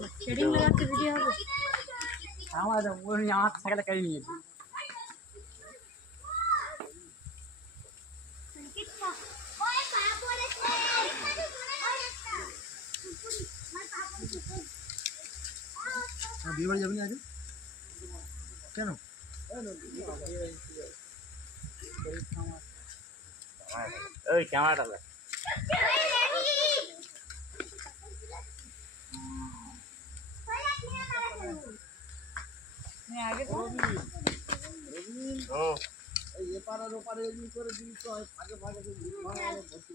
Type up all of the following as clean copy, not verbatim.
shading लगा के video হবে আমার ওই আমার সাইকেলটা কেড়ে নিয়েছে বিয়ে বাড়ি যাবি না আজ কেন ওই ক্যামেরাটা आगे तो এপারের ওপারে এদিক করে দিবি তো ভাগে ভাগে ভর্তি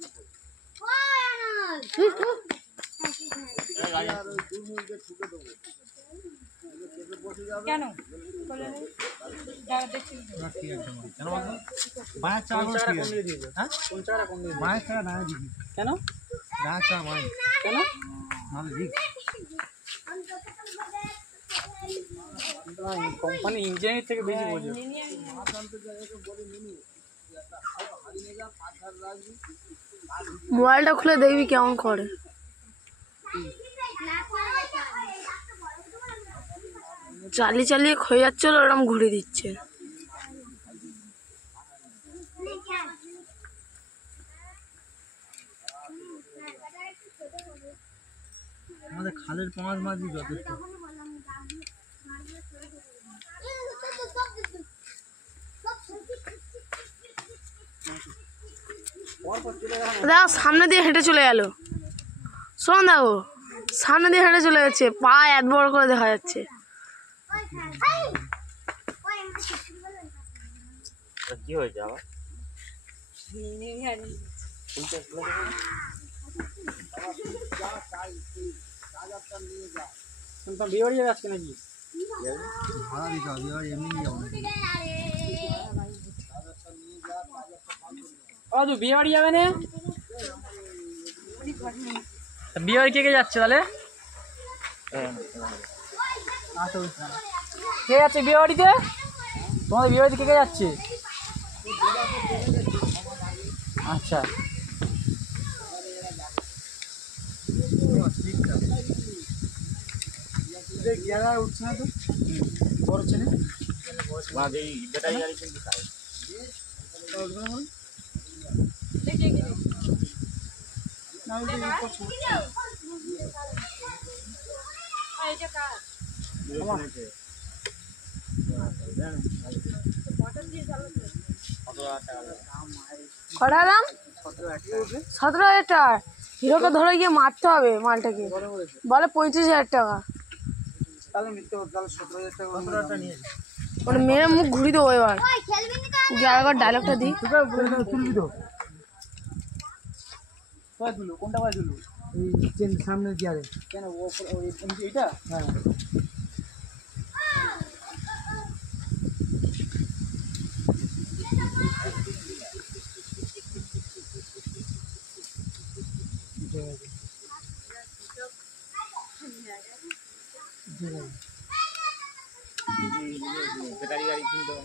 করে আর ওই দূর মুখে ঠুকে দেবো কেন বলে দাঁড়া দেখছি ঠিক আছে কেন বলতো বায়া চা কোন চারা কম দিয়ে দিবে হ্যাঁ কোন চারা কম দিয়ে বায়া চা না দিবি কেন বায়া চা মানে কেন মানে দিক কোম্পানি ইঞ্জিনিয়ার থেকে বেশি বোঝে মোবাইলটা খুলে দেখবি কেমন করে চালিয়ে চালিয়ে ক্ষয়ে যাচ্ছিল ওরকম ঘুরে দিচ্ছে আমাদের খালের 5 মাছই যথেষ্ট দেখো সামনে দিয়ে হেঁটে চলে গেল শোন দেখো সামনে দিয়ে হেঁটে চলে যাচ্ছে পা এত বড় করে দেখা যাচ্ছে কি হয়েছে আবার বিয়ে বাড়ি যাবে আজকে নাকি ভাড়া দিতে হবে বিয়ে বাড়ি এমনি যাবো না বিয়ে বাড়ি যাবে না বিয়ে বাড়ি কে কে যাচ্ছে তাহলে কে যাচ্ছে বিয়ে বাড়িতে তোমাদের বিয়ে বাড়িতে কে কে যাচ্ছে আচ্ছা উঠছে না তো বড় ছেলে ব্যাটারি গাড়ি কিন্তু তাই কটা দাম 17,000 টাকা হিরোকে ধরে গিয়ে মারতে হবে মালটাকে বলে 35,000 টাকা মানে মেরে মুখ ঘুরি দেবো এবার একবার ডায়লগটা দিই তুলবি তো কোনটা এই সামনে চেয়ারে কেন এইটা হ্যাঁ ব্যাটারি গাড়ি কিন্তু